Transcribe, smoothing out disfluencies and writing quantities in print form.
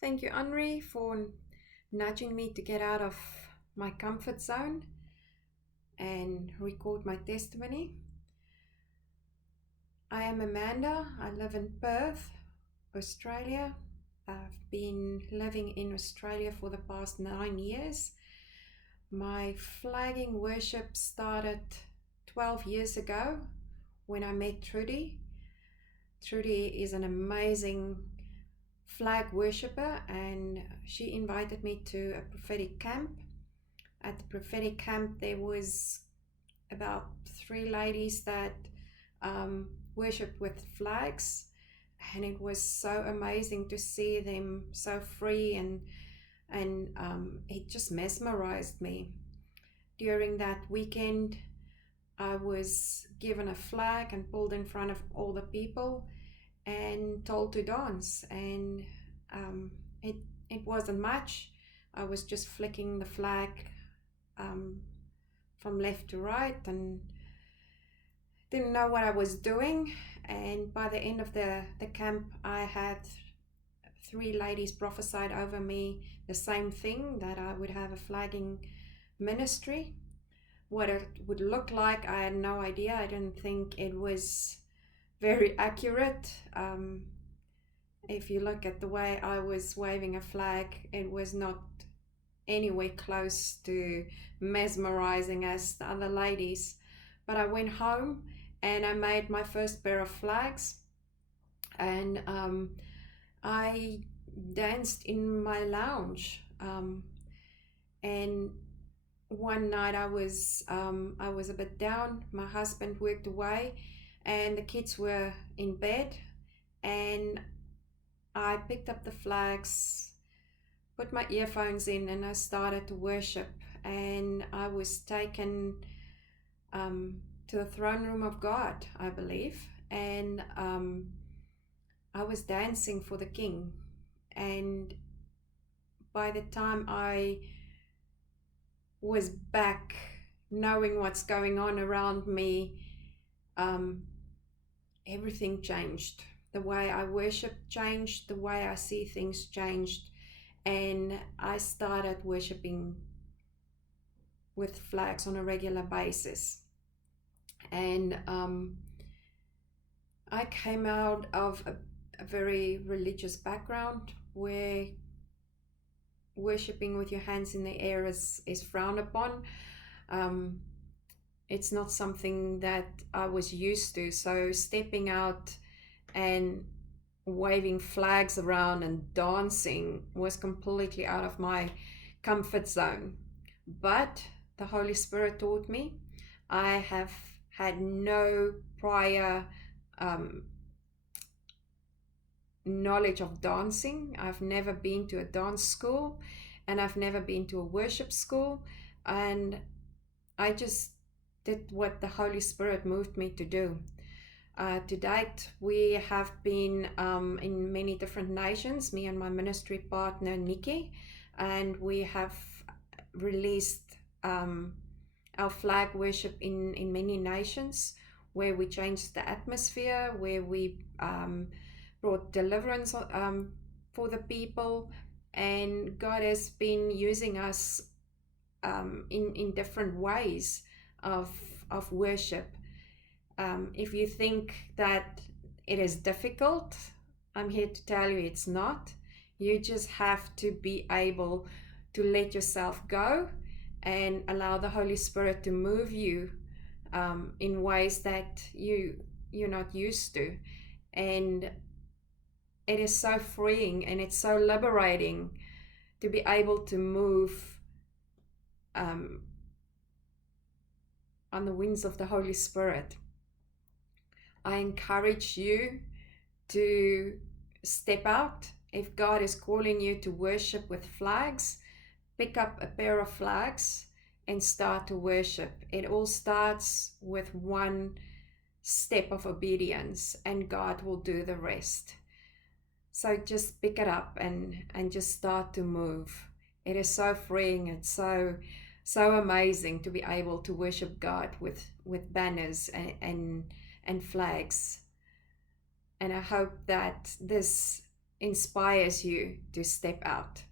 Thank you, Henri, for nudging me to get out of my comfort zone and record my testimony. I am Amanda. I live in Perth, Australia. I've been living in Australia for the past 9 years. My flagging worship started 12 years ago when I met Trudy. Trudy is an amazing flag worshipper, and she invited me to a prophetic camp. At the prophetic camp, there was about 3 ladies that worshiped with flags, and it was so amazing to see them so free, and it just mesmerized me. During that weekend, I was given a flag and pulled in front of all the people and told to dance, and it wasn't much. I was just flicking the flag from left to right and didn't know what I was doing. And by the end of the camp, I had 3 ladies prophesied over me the same thing, that I would have a flagging ministry. What it would look like, I had no idea. I didn't think it was very accurate. If you look at the way I was waving a flag, it was not anywhere close to mesmerizing as the other ladies. But I went home and I made my first pair of flags, and I danced in my lounge. And one night I was a bit down. My husband worked away and the kids were in bed, and I picked up the flags, put my earphones in, and I started to worship. And I was taken to the throne room of God, I believe, and I was dancing for the King. And by the time I was back, knowing what's going on around me, everything changed. The way I worship changed, the way I see things changed, and I started worshiping with flags on a regular basis. And I came out of a very religious background where worshiping with your hands in the air is frowned upon. It's not something that I was used to. So stepping out and waving flags around and dancing was completely out of my comfort zone. But the Holy Spirit taught me. I have had no prior knowledge of dancing. I've never been to a dance school, and I've never been to a worship school, and I just did what the Holy Spirit moved me to do. To date, we have been in many different nations, me and my ministry partner Nikki, and we have released our flag worship in many nations, where we changed the atmosphere, where we brought deliverance for the people, and God has been using us in different ways of worship. If you think that it is difficult, I'm here to tell you it's not. You just have to be able to let yourself go and allow the Holy Spirit to move you in ways that you're not used to. And it is so freeing and it's so liberating to be able to move on the wings of the Holy Spirit. I encourage you to step out. If God is calling you to worship with flags, pick up a pair of flags and start to worship. It all starts with one step of obedience, and God will do the rest. So just pick it up and just start to move. It is so freeing. It's so amazing to be able to worship God with banners and flags. And I hope that this inspires you to step out.